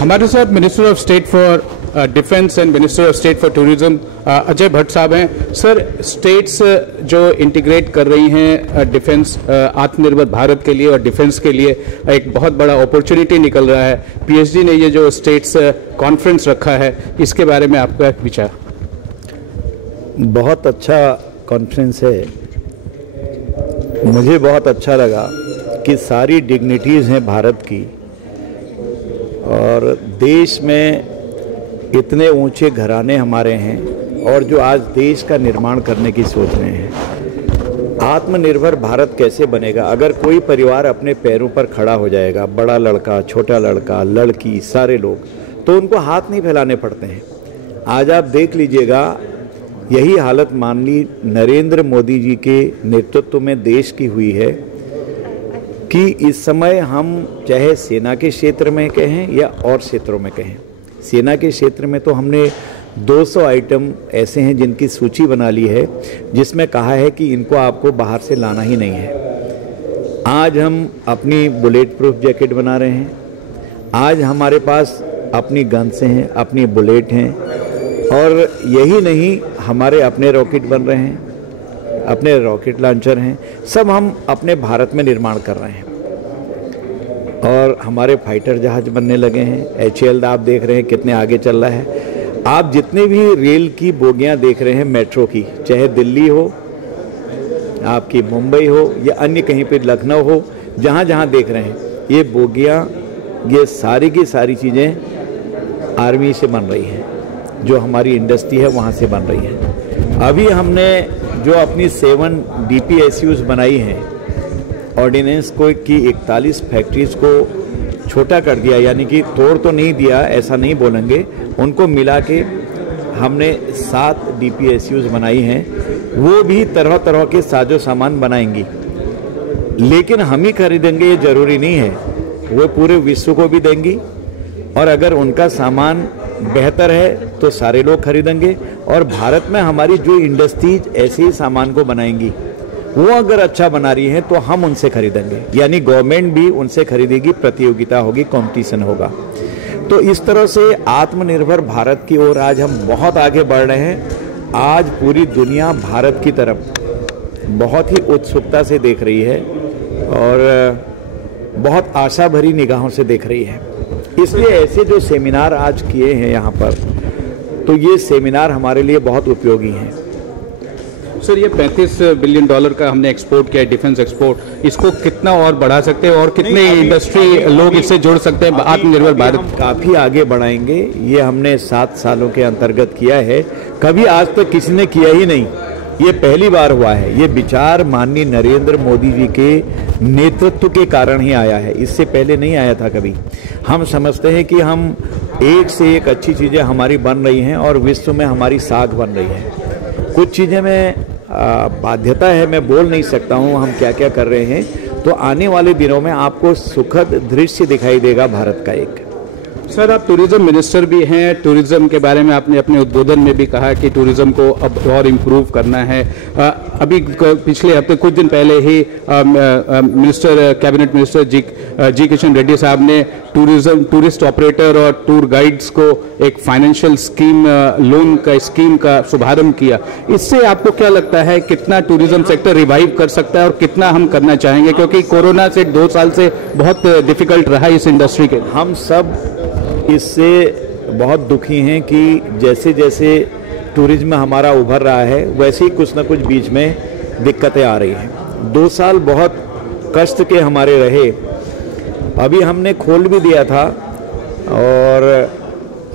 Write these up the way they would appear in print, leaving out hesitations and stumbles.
हमारे साथ minister of state for defence and minister of state for tourism Ajay Bhatt साहब हैं। सर, स्टेट्स जो इंटीग्रेट कर रही हैं डिफेंस, आत्मनिर्भर भारत के लिए और डिफेंस के लिए एक बहुत बड़ा अपॉर्चुनिटी निकल रहा है। पीएचडी ने ये जो स्टेट्स कॉन्फ्रेंस रखा है, इसके बारे में आपका विचार? बहुत अच्छा कॉन्फ्रेंस है। मुझे बहुत अच्छा लगा कि सारी डिग्निटीज़ हैं भारत की, और देश में इतने ऊंचे घराने हमारे हैं और जो आज देश का निर्माण करने की सोच रहे हैं। आत्मनिर्भर भारत कैसे बनेगा? अगर कोई परिवार अपने पैरों पर खड़ा हो जाएगा, बड़ा लड़का, छोटा लड़का, लड़की, सारे लोग, तो उनको हाथ नहीं फैलाने पड़ते हैं। आज आप देख लीजिएगा, यही हालत माननीय नरेंद्र मोदी जी के नेतृत्व में देश की हुई है कि इस समय हम चाहे सेना के क्षेत्र में कहें या और क्षेत्रों में कहें, सेना के क्षेत्र में तो हमने 200 आइटम ऐसे हैं जिनकी सूची बना ली है, जिसमें कहा है कि इनको आपको बाहर से लाना ही नहीं है। आज हम अपनी बुलेट प्रूफ जैकेट बना रहे हैं, आज हमारे पास अपनी गन्स हैं, अपनी बुलेट हैं, और यही नहीं, हमारे अपने रॉकेट बन रहे हैं, अपने रॉकेट लॉन्चर हैं, सब हम अपने भारत में निर्माण कर रहे हैं। और हमारे फाइटर जहाज बनने लगे हैं। HAL आप देख रहे हैं कितने आगे चल रहा है। आप जितने भी रेल की बोगियां देख रहे हैं, मेट्रो की, चाहे दिल्ली हो, आपकी मुंबई हो या अन्य कहीं पे लखनऊ हो, जहाँ जहाँ देख रहे हैं, ये बोगियां, ये सारी की सारी चीज़ें आर्मी से बन रही हैं, जो हमारी इंडस्ट्री है वहाँ से बन रही है। अभी हमने जो अपनी 7 DPSUs बनाई हैं, ऑर्डिनेंस को की 41 फैक्ट्रीज को छोटा कर दिया, यानी कि तोड़ तो नहीं दिया, ऐसा नहीं बोलेंगे, उनको मिला के हमने 7 DPSUs बनाई हैं। वो भी तरह तरह के साजो सामान बनाएंगी, लेकिन हम ही खरीदेंगे ये ज़रूरी नहीं है, वो पूरे विश्व को भी देंगी। और अगर उनका सामान बेहतर है तो सारे लोग खरीदेंगे, और भारत में हमारी जो इंडस्ट्रीज ऐसे ही सामान को बनाएंगी, वो अगर अच्छा बना रही है तो हम उनसे खरीदेंगे, यानी गवर्नमेंट भी उनसे खरीदेगी, प्रतियोगिता होगी, कंपटीशन होगा। तो इस तरह से आत्मनिर्भर भारत की ओर आज हम बहुत आगे बढ़ रहे हैं। आज पूरी दुनिया भारत की तरफ बहुत ही उत्सुकता से देख रही है और बहुत आशा भरी निगाहों से देख रही है। इसलिए ऐसे जो सेमिनार आज किए हैं यहाँ पर, तो ये सेमिनार हमारे लिए बहुत उपयोगी हैं। सर, ये $35 बिलियन का हमने एक्सपोर्ट किया है, डिफेंस एक्सपोर्ट, इसको कितना और बढ़ा सकते हैं और कितने इंडस्ट्री लोग इससे जुड़ सकते हैं आत्मनिर्भर भारत? काफ़ी आगे बढ़ाएंगे। ये हमने 7 सालों के अंतर्गत किया है, कभी आज तक किसी ने किया ही नहीं, ये पहली बार हुआ है। ये विचार माननीय नरेंद्र मोदी जी के नेतृत्व के कारण ही आया है, इससे पहले नहीं आया था कभी। हम समझते हैं कि हम एक से एक अच्छी चीज़ें हमारी बन रही हैं और विश्व में हमारी साख बन रही है। कुछ चीज़ें में बाध्यता है, मैं बोल नहीं सकता हूँ हम क्या क्या कर रहे हैं, तो आने वाले दिनों में आपको सुखद दृश्य दिखाई देगा भारत का एक। सर, आप टूरिज्म मिनिस्टर भी हैं, टूरिज्म के बारे में आपने अपने उद्बोधन में भी कहा कि टूरिज्म को अब और इम्प्रूव करना है। अभी पिछले हफ्ते कुछ दिन पहले ही कैबिनेट मिनिस्टर जी किशन रेड्डी साहब ने टूरिस्ट ऑपरेटर और टूर गाइड्स को एक फाइनेंशियल स्कीम, लोन का स्कीम का शुभारंभ किया। इससे आपको क्या लगता है, कितना टूरिज्म सेक्टर रिवाइव कर सकता है और कितना हम करना चाहेंगे, क्योंकि कोरोना से 2 साल से बहुत डिफिकल्ट रहा इस इंडस्ट्री के? हम सब इससे बहुत दुखी हैं कि जैसे जैसे टूरिज्म हमारा उभर रहा है, वैसे ही कुछ ना कुछ बीच में दिक्कतें आ रही हैं। 2 साल बहुत कष्ट के हमारे रहे। अभी हमने खोल भी दिया था और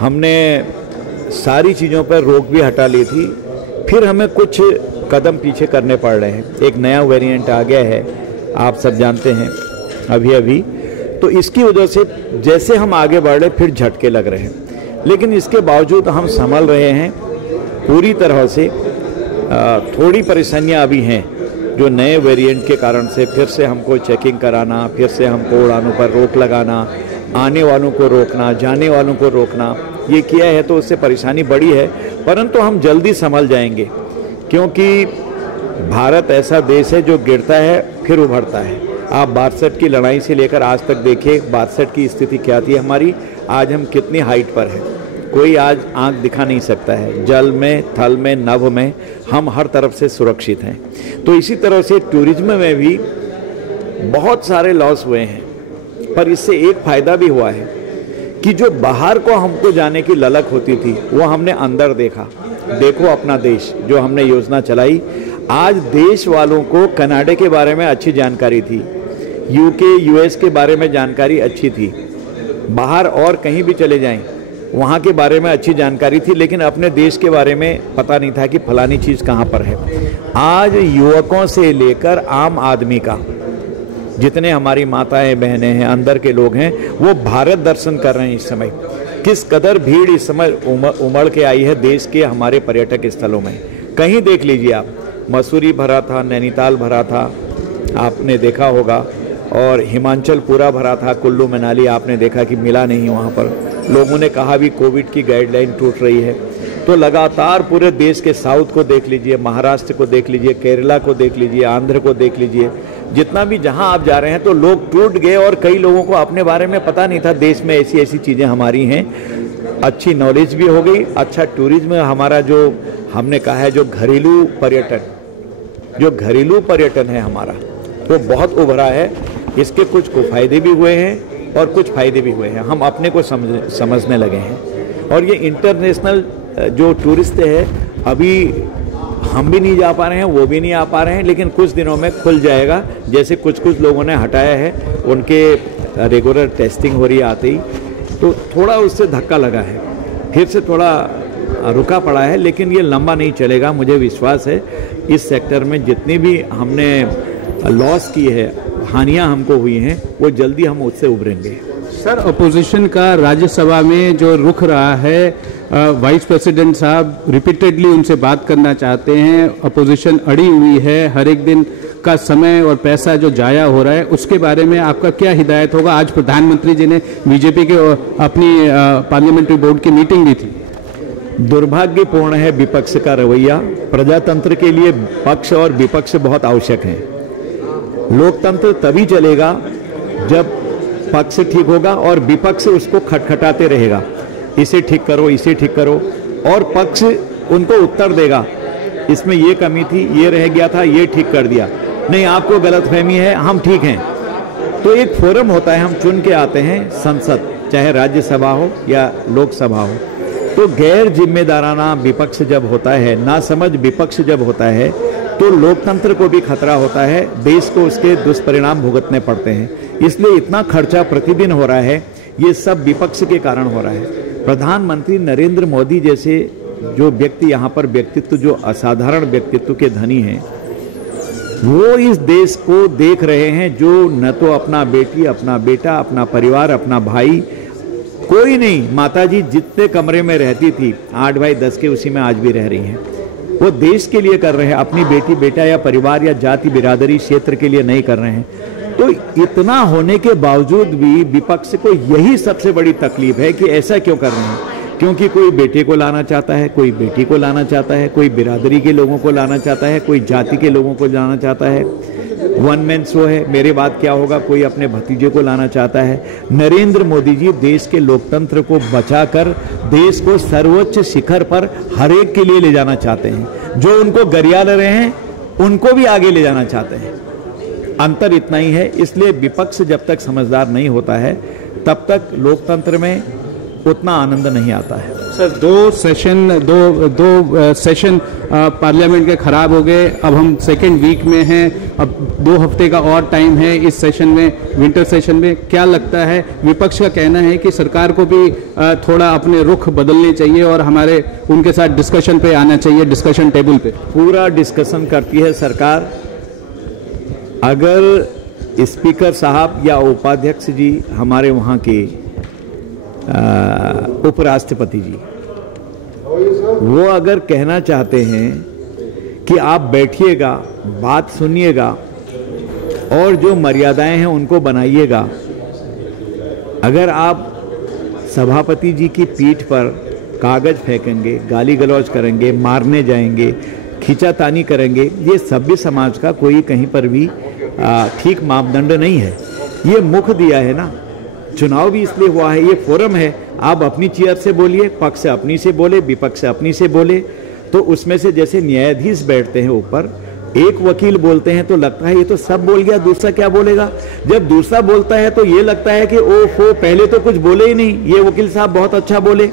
हमने सारी चीज़ों पर रोक भी हटा ली थी, फिर हमें कुछ कदम पीछे करने पड़ रहे हैं। एक नया वेरिएंट आ गया है, आप सब जानते हैं अभी, तो इसकी वजह से जैसे हम आगे बढ़ रहे फिर झटके लग रहे हैं, लेकिन इसके बावजूद हम संभल रहे हैं पूरी तरह से। थोड़ी परेशानियां अभी हैं, जो नए वेरिएंट के कारण से फिर से हमको चेकिंग कराना, फिर से हमको उड़ानों पर रोक लगाना, आने वालों को रोकना, जाने वालों को रोकना, ये किया है, तो उससे परेशानी बढ़ी है। परंतु हम जल्दी संभल जाएंगे, क्योंकि भारत ऐसा देश है जो गिरता है फिर उभरता है। आप 62 की लड़ाई से लेकर आज तक देखिए 62 की स्थिति क्या थी हमारी, आज हम कितनी हाइट पर हैं, कोई आज आंख दिखा नहीं सकता है। जल में, थल में, नभ में हम हर तरफ से सुरक्षित हैं। तो इसी तरह से टूरिज्म में भी बहुत सारे लॉस हुए हैं, पर इससे एक फायदा भी हुआ है कि जो बाहर को हमको जाने की ललक होती थी वो हमने अंदर देखा। देखो अपना देश, जो हमने योजना चलाई, आज देश वालों को कनाडा के बारे में अच्छी जानकारी थी, यूके यूएस के बारे में जानकारी अच्छी थी, बाहर और कहीं भी चले जाएं वहाँ के बारे में अच्छी जानकारी थी, लेकिन अपने देश के बारे में पता नहीं था कि फलानी चीज़ कहाँ पर है। आज युवकों से लेकर आम आदमी का, जितने हमारी माताएं बहनें हैं, अंदर के लोग हैं, वो भारत दर्शन कर रहे हैं। इस समय किस कदर भीड़ इस समय उमड़ के आई है देश के हमारे पर्यटक स्थलों में। कहीं देख लीजिए आप, मसूरी भरा था, नैनीताल भरा था, आपने देखा होगा, और हिमाचल पूरा भरा था, कुल्लू मनाली आपने देखा कि मिला नहीं वहाँ पर। लोगों ने कहा भी कोविड की गाइडलाइन टूट रही है। तो लगातार पूरे देश के साउथ को देख लीजिए, महाराष्ट्र को देख लीजिए, केरला को देख लीजिए, आंध्र को देख लीजिए, जितना भी जहां आप जा रहे हैं तो लोग टूट गए, और कई लोगों को अपने बारे में पता नहीं था देश में ऐसी ऐसी चीज़ें हमारी हैं। अच्छी नॉलेज भी हो गई, अच्छा टूरिज्म हमारा जो हमने कहा है, जो घरेलू पर्यटन है हमारा, वो बहुत उभरा है। इसके कुछ फायदे भी हुए हैं और कुछ फायदे भी हुए हैं, हम अपने को समझने लगे हैं। और ये इंटरनेशनल जो टूरिस्ट है, अभी हम भी नहीं जा पा रहे हैं, वो भी नहीं आ पा रहे हैं, लेकिन कुछ दिनों में खुल जाएगा। जैसे कुछ लोगों ने हटाया है, उनके रेगुलर टेस्टिंग हो रही है आते ही, तो थोड़ा उससे धक्का लगा है, फिर से थोड़ा रुका पड़ा है, लेकिन ये लंबा नहीं चलेगा। मुझे विश्वास है इस सेक्टर में जितनी भी हमने लॉस की है, हानियां हमको हुई हैं, वो जल्दी हम उससे उभरेंगे। सर, अपोजिशन का राज्यसभा में जो रुख रहा है, वाइस प्रेसिडेंट साहब रिपीटेडली उनसे बात करना चाहते हैं, अपोजिशन अड़ी हुई है, हर एक दिन का समय और पैसा जो जाया हो रहा है, उसके बारे में आपका क्या हिदायत होगा? आज प्रधानमंत्री जी ने बीजेपी के अपनी पार्लियामेंट्री बोर्ड की मीटिंग भी थी। दुर्भाग्यपूर्ण है विपक्ष का रवैया। प्रजातंत्र के लिए पक्ष और विपक्ष बहुत आवश्यक है। लोकतंत्र तभी चलेगा जब पक्ष ठीक होगा और विपक्ष उसको खटखटाते रहेगा, इसे ठीक करो, इसे ठीक करो, और पक्ष उनको उत्तर देगा, इसमें ये कमी थी, ये रह गया था, ये ठीक कर दिया, नहीं आपको गलतफहमी है, हम ठीक हैं। तो एक फोरम होता है, हम चुन के आते हैं, संसद, चाहे राज्यसभा हो या लोकसभा हो। तो गैर जिम्मेदाराना विपक्ष जब होता है, नासमझ विपक्ष जब होता है, तो लोकतंत्र को भी खतरा होता है, देश को उसके दुष्परिणाम भुगतने पड़ते हैं। इसलिए इतना खर्चा प्रतिदिन हो रहा है, ये सब विपक्ष के कारण हो रहा है। प्रधानमंत्री नरेंद्र मोदी जैसे जो व्यक्ति यहाँ पर व्यक्तित्व, जो असाधारण व्यक्तित्व के धनी हैं, वो इस देश को देख रहे हैं, जो न तो अपना बेटी, अपना बेटा, अपना परिवार, अपना भाई, कोई नहीं, माताजी जितने कमरे में रहती थी 8 बाई 10 के, उसी में आज भी रह रही हैं। वो देश के लिए कर रहे हैं, अपनी बेटी बेटा या परिवार या जाति बिरादरी क्षेत्र के लिए नहीं कर रहे हैं। तो इतना होने के बावजूद भी विपक्ष को यही सबसे बड़ी तकलीफ है कि ऐसा क्यों कर रहे हैं। क्योंकि कोई बेटे को लाना चाहता है, कोई बेटी को लाना चाहता है, कोई बिरादरी के लोगों को लाना चाहता है, कोई जाति के लोगों को लाना चाहता है। वन मैन शो है, मेरे बाद क्या होगा, कोई अपने भतीजे को लाना चाहता है। नरेंद्र मोदी जी देश के लोकतंत्र को बचाकर देश को सर्वोच्च शिखर पर हर एक के लिए ले जाना चाहते हैं। जो उनको गरिया ले रहे हैं उनको भी आगे ले जाना चाहते हैं। अंतर इतना ही है। इसलिए विपक्ष जब तक समझदार नहीं होता है तब तक लोकतंत्र में उतना आनंद नहीं आता है। सर, दो सेशन पार्लियामेंट के खराब हो गए, अब हम सेकेंड वीक में हैं, अब 2 हफ्ते का और टाइम है इस सेशन में, विंटर सेशन में। क्या लगता है, विपक्ष का कहना है कि सरकार को भी थोड़ा अपने रुख बदलने चाहिए और हमारे उनके साथ डिस्कशन पे आना चाहिए, डिस्कशन टेबल पे। पूरा डिस्कशन करती है सरकार। अगर स्पीकर साहब या उपाध्यक्ष जी, हमारे वहाँ के उपराष्ट्रपति जी, वो अगर कहना चाहते हैं कि आप बैठिएगा, बात सुनिएगा और जो मर्यादाएं हैं उनको बनाइएगा, अगर आप सभापति जी की पीठ पर कागज फेंकेंगे, गाली गलौज करेंगे, मारने जाएंगे, खींचातानी करेंगे, ये सभ्य समाज का कोई कहीं पर भी ठीक मापदंड नहीं है। ये मुख दिया है ना, चुनाव भी इसलिए हुआ है, ये फोरम है। आप अपनी चेयर से बोलिए, पक्ष से अपनी से बोले, विपक्ष से अपनी से बोले। तो उसमें से जैसे न्यायाधीश बैठते हैं ऊपर, एक वकील बोलते हैं तो लगता है ये तो सब बोल गया, दूसरा क्या बोलेगा। जब दूसरा बोलता है तो ये लगता है कि ओहो पहले तो कुछ बोले ही नहीं, ये वकील साहब बहुत अच्छा बोले।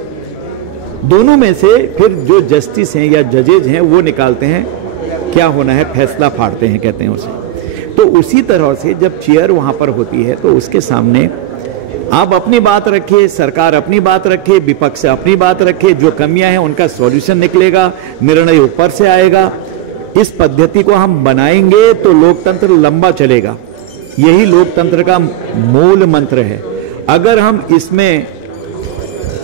दोनों में से फिर जो जस्टिस हैं या जजेज हैं वो निकालते हैं क्या होना है, फैसला फाड़ते हैं कहते हैं उसे। तो उसी तरह से जब चेयर वहां पर होती है तो उसके सामने आप अपनी बात रखिए, सरकार अपनी बात रखे, विपक्ष अपनी बात रखे, जो कमियां हैं उनका सॉल्यूशन निकलेगा, निर्णय ऊपर से आएगा। इस पद्धति को हम बनाएंगे तो लोकतंत्र लंबा चलेगा। यही लोकतंत्र का मूल मंत्र है। अगर हम इसमें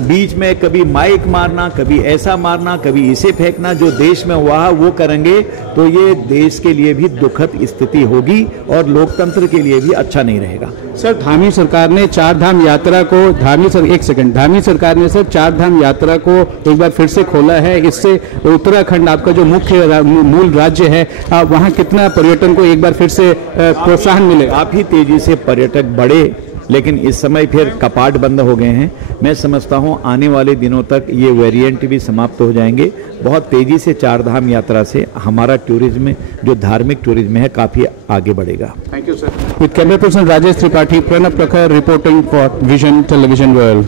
बीच में कभी माइक मारना, कभी ऐसा मारना, कभी इसे फेंकना, जो देश में हुआ वो करेंगे तो ये देश के लिए भी दुखद स्थिति होगी और लोकतंत्र के लिए भी अच्छा नहीं रहेगा। सर, धामी सरकार ने चार धाम यात्रा को धामी सरकार ने सर चार धाम यात्रा को एक बार फिर से खोला है। इससे उत्तराखंड आपका जो मुख्य मूल राज्य है, वहाँ कितना पर्यटन को एक बार फिर से प्रोत्साहन मिलेगा? काफी तेजी से पर्यटक बढ़े, लेकिन इस समय फिर कपाट बंद हो गए हैं। मैं समझता हूं आने वाले दिनों तक ये वेरिएंट भी समाप्त हो जाएंगे। बहुत तेजी से चार धाम यात्रा से हमारा टूरिज्म, जो धार्मिक टूरिज्म है, काफी आगे बढ़ेगा। Thank you sir. With camera person Rajesh Tripathi, Pranab Prakhar reporting for Vision Television world.